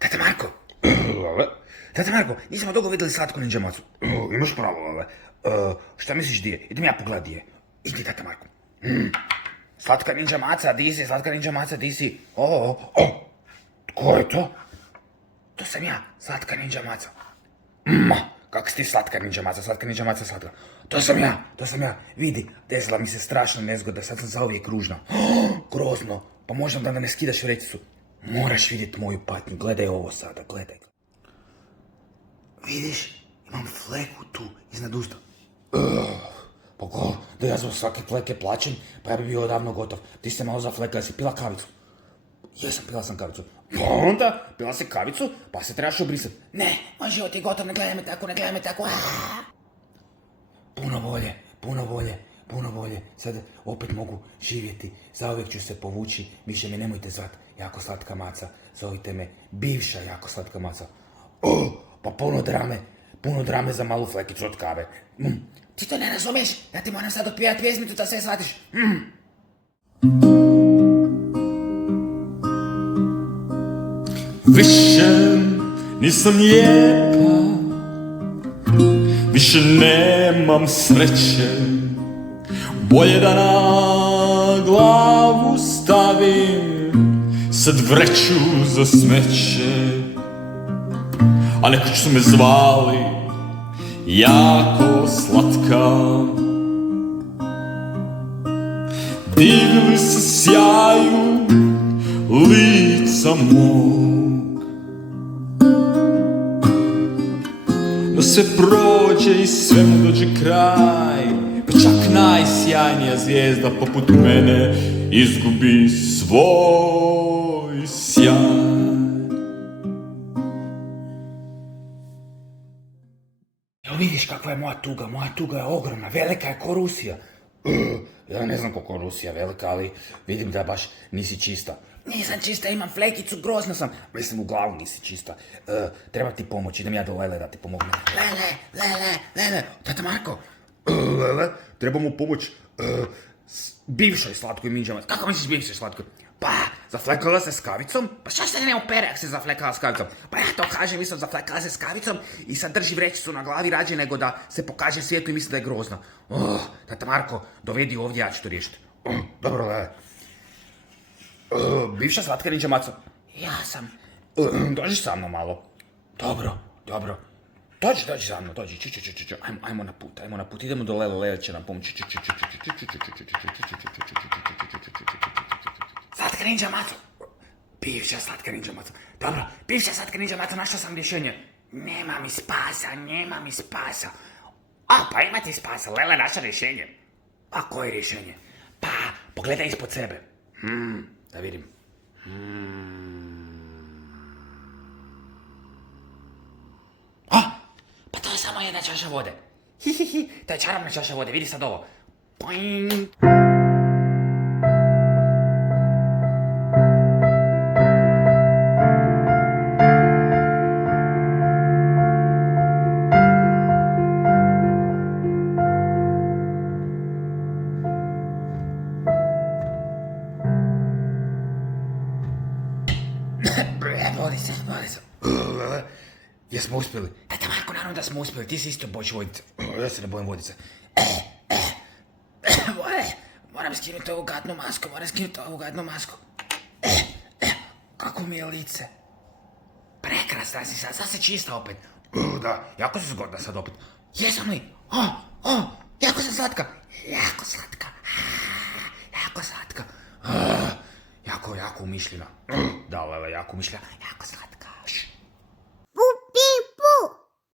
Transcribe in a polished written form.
Tata Marko! Tata Marko, nismo dugo vidjeli slatku ninja macu. Imaš pravo, Lele. Šta misliš di je? Idem ja pogledat di je. Idi, Tata Marko. Slatka ninja maca, di si? Slatka ninja maca, di si? Tko je to? To sam ja, slatka ninja maca. Kak si ti slatka ninja maca, slatka ninja maca, slatka. To sam ja. Vidi, desila mi se strašna nezgoda, sad sam zauvijek ružna. Grozno, pa možda da ne skidaš vrećicu. Moraš vidjeti moju patnju, gledaj ovo sada, gledaj. Vidiš, imam fleku tu, iznad usta. Pa ko, da ja zbog svake fleke plaćem, pa ja bi bio odavno gotov. Ti se malo zaflekala, si pila kavicu? Jesam, pila sam kavicu. Pa onda, pila si kavicu, pa se trebaš obrisati. Ne, moj život je gotov, ne gledaj me tako. Puno bolje. Sad opet mogu živjeti, zauvijek ću se povući, više me nemojte zvat jako slatka maca, zovite me bivša jako slatka maca. Pa puno drame za malu flekicu od kave. Ti to ne razumiješ, ja ti moram sad otpijat pjesmicu da sve shvatiš. Više nisam lijepa, više nemam sreće, bolje da na glavu stavim sad vreću za smeće. A nekoć su me zvali jako slatka, divili se sjaju lica mog, no sve prođe i sve mu dođe kraj, pa čak najsjajnija zvijezda poput mene izgubi svoj sjaj. Evo vidiš kakva je moja tuga je ogromna, velika je ko Rusija. Ja ne znam koliko je Rusija velika, ali vidim da baš nisi čista. Nisam čista, imam flekicu, grozno sam. Mislim, u glavu nisi čista. Treba ti pomoć, idem ja do Lele da ti pomogne. Lele, Tata Marko. Lele, treba mu pomoć bivšoj slatkoj ninja maci. Kako misliš bivšoj slatkoj? Pa, zaflekala se s kavicom. Pa šta se ne opere ako se zaflekala s kavicom? Pa ja to kažem, mislim, zaflekala se s kavicom i sad drži vrećicu na glavi rađe nego da se pokaže svijetu i misli da je grozna. Tata Marko, dovedi ovdje, ja ću to riješiti. Dobro, Lele. Bivša slatka ninja maca? Ja sam. Dođi sa mnom malo. Dobro. Dođi za mnom, dođi. Ajmo na put, idemo do Lele, Lele će nam pomoći. Slatka ninja maca. Bivša slatka ninja maca. Dobro, bivša slatka ninja maca, našla sam rješenje. Nema mi spasa. Pa ima ti spasa, Lele naša rješenje. A koje rješenje? Pa, pogledaj ispod sebe. Da vidim. Pa to je samo jedna čaša vode. To je čarobna čaša vode, vidi sad ovo. Poing. Vodi se. Jesmo uspjeli. Tata Marko, naravno da smo uspjeli. Ti si isto bojiš vodice. Ja se ne bojim vodice. Moram skinuti ovu gadnu masku. Kako mi je lice. Prekrasna si sad se čista opet. Da, jako si zgodna sad opet. Jesam li? Jako sam slatka. Jako slatka. Jako umišljena. Da, Lele, jako umišljena. Jako slatka.